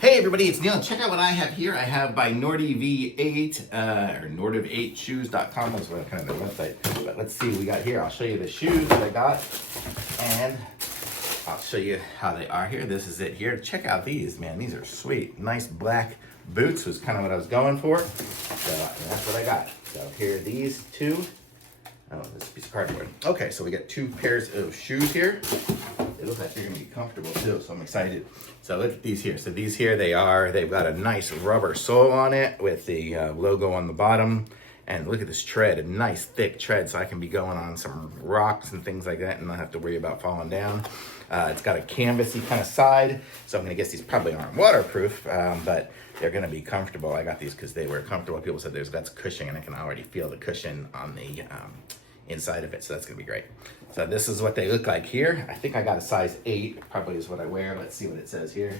Hey everybody, it's Neil. Check out what I have here. I have by NortiV8 or NortiV8shoes.com is what kind of their website. But let's see what we got here. I'll show you the shoes that I got and I'll show you how they are here. This is it here. Check out these, man. These are sweet. Nice black boots was kind of what I was going for. So that's what I got. So here are these two. Oh, this piece of cardboard. Okay, so we got two pairs of shoes here. They look like they're gonna be comfortable too, so I'm excited. So look at these here. So these here, they've got a nice rubber sole on it with the logo on the bottom. And look at this tread, a nice thick tread, so I can be going on some rocks and things like that and not have to worry about falling down. It's got a canvasy kind of side, so I'm gonna guess these probably aren't waterproof, but they're gonna be comfortable. I got these because they were comfortable. People said that's cushion, and I can already feel the cushion on the inside of it, so that's gonna be great. So this is what they look like here. I think I got a size 8, probably is what I wear. Let's see what it says here.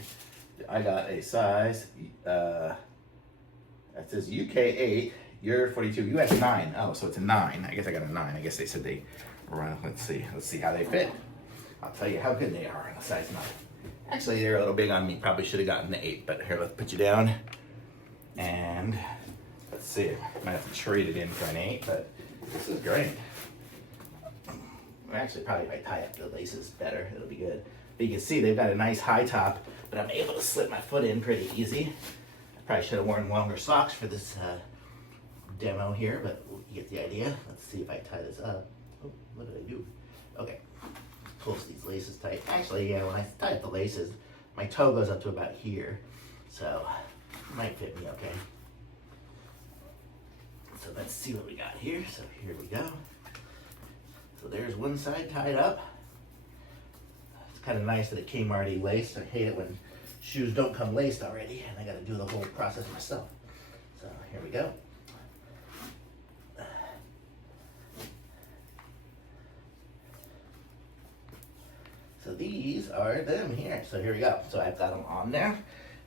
I got a size, it says UK 8, you're 42, US 9. Oh, so it's a 9. I guess I got a 9. I guess they said they were on, let's see how they fit. I'll tell you how good they are on a size 9. Actually, they're a little big on me. Probably should have gotten the 8, but here, let's put you down. And let's see, I might have to trade it in for an 8, but this is great. Actually, probably if I tie up the laces better, it'll be good. But you can see they've got a nice high top, but I'm able to slip my foot in pretty easy. I probably should have worn longer socks for this demo here, but you get the idea. Let's see if I tie this up. Oh, what did I do? Okay, pulls these laces tight. Actually, yeah, when I tie up the laces, my toe goes up to about here, so it might fit me okay. So let's see what we got here. So here we go. So there's one side tied up. It's kind of nice that it came already laced. I hate it when shoes don't come laced already and I got to do the whole process myself. So here we go. So these are them here. So here we go. So I've got them on there.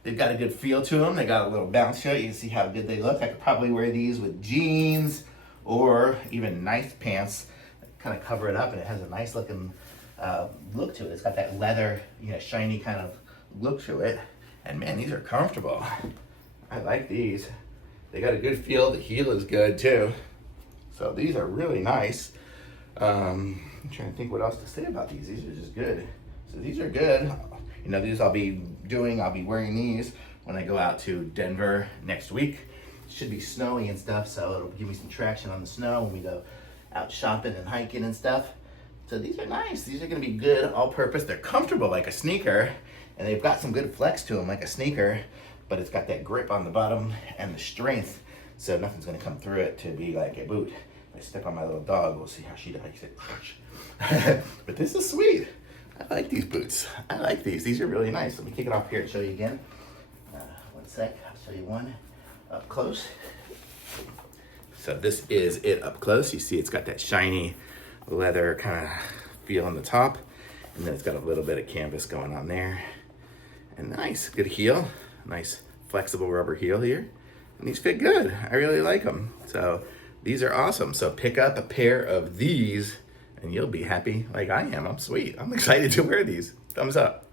They've got a good feel to them. They got a little bounce to it. You can see how good they look. I could probably wear these with jeans or even nice pants. Kind of cover it up, and it has a nice looking look to it. It's got that leather, shiny kind of look to it. And man, these are comfortable. I like these. They got a good feel. The heel is good too. So these are really nice. I'm trying to think what else to say about these. These are just good. So these are good. These I'll be wearing these when I go out to Denver next week. It should be snowy and stuff, so it'll give me some traction on the snow when we go out shopping and hiking and stuff. So these are nice. These are gonna be good all-purpose. They're comfortable like a sneaker, and they've got some good flex to them like a sneaker, but it's got that grip on the bottom and the strength, so nothing's gonna come through it to be like a boot. If I step on my little dog, we'll see how she likes it. But this is sweet. I like these boots. I like these. These are really nice. Let me kick it off here and show you again. One sec, I'll show you one up close. So this is it up close. You see it's got that shiny leather kind of feel on the top. And then it's got a little bit of canvas going on there. And nice, good heel. Nice flexible rubber heel here. And these fit good. I really like them. So these are awesome. So pick up a pair of these and you'll be happy like I am. I'm sweet. I'm excited to wear these. Thumbs up.